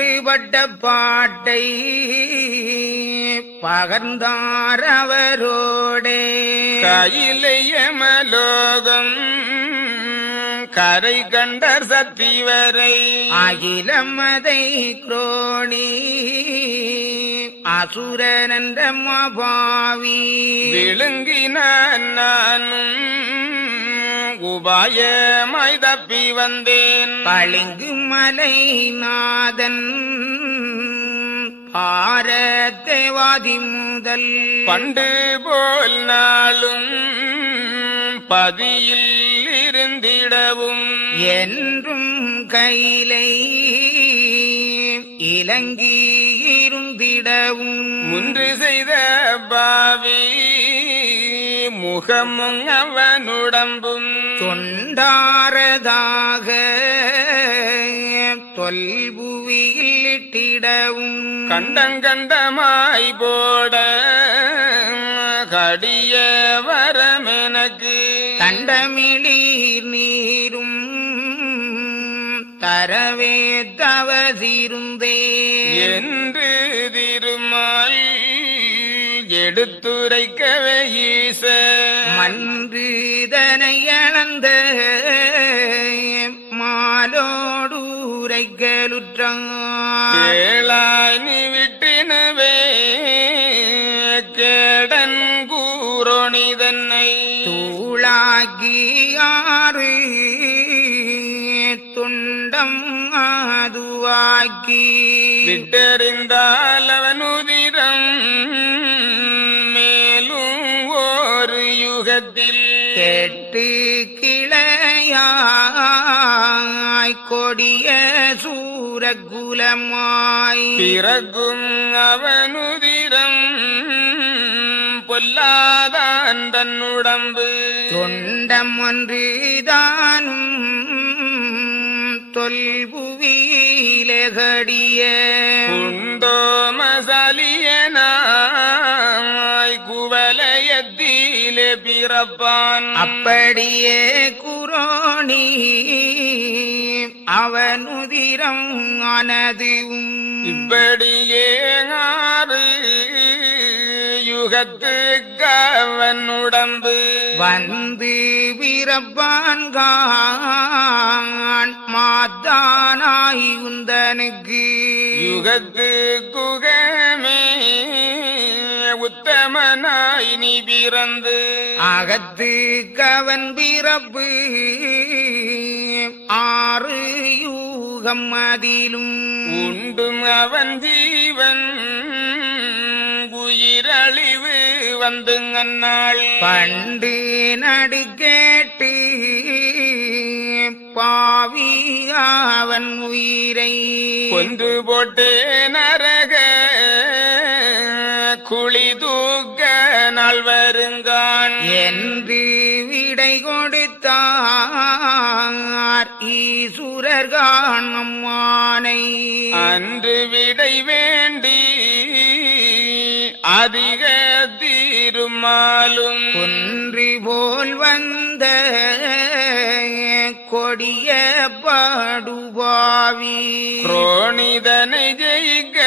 பண்டுபட்ட பாட்டை பகர்ந்தார் அவரோடே. கையிலையமலோகம் கரை கண்டர் சத்திவரை அகிலமதை குரோணி அசுரனந்த மாபாவி விழுங்கினான் நானும் உபாயமாய் தப்பி வந்தேன். பளிங்கு மலை நாதன் பாரதேவாதி முதல் பண்டு போல் நாளும் பதியில் இருந்திடவும் என்றும் கையிலை இலங்கி இருந்திடவும் முன்று செய்த பாவி முகமும் அவனுடம்பும் தொண்டாரதாக தொல்புவியில் இட்டிடவும் கண்டங்கண்டமாய் போட கடிய வரமெனக்கு கண்டமிழீர் நீரும் தரவே தவசிருந்தே என்று திருமால் எடுத்துரைக்கவே ஈச மன்று இதனை அளந்த மாலோடு உரைகளுற்றார். கேளாய் நீ விட்டினவே கேடன் கூரோணி தன்னை தூளாகியாறு துண்டம் அதுவாக்கி விட்டறிந்தால் அவனுதிரம் மேலும் ஒரு யுகத்தில் கேட்டு கிளையாய் கொடிய சூரகுலமாய் பிறகும் அவனுதிரம் பொல்லாதான் தன்னுடம்பு தொண்டம் ஒன்றுதானும் தொல்புவியிலகடிய குண்டோமசலியனாய் குவலயத்திலே பிறப்பான். அப்படியே குரோணி அவனுதிரம் ஆனதுவும் இப்படியே ஆறு யுகத்துக்கு அவன் உடம்பு வந்து வீரப்பான்கான் மாத்தானாய் உந்தனுக்கு யுகத்து குகமே உத்தமனாய் நீ பிறந்து அகத்து கவன் பிறப்பு ஆறு யூகம் அதிலும் உண்டும் அவன் ஜீவன் உயிரழிவு வந்து அந்நாள் பண்டு நடு கேட்டு பாவி அவன் உயிரை கொன்று போட்டே நரக குழி தூக்க நாள் வருங்கான் என்று விடை கொடுத்தார் ஈசுரர்கான் அம்மானை. அன்று விடை வேண்டி அதிக திருமாலும் குன்று போல் வந்த கொடிய பாடுபாவி குரோணிதனை ஜெயிக்க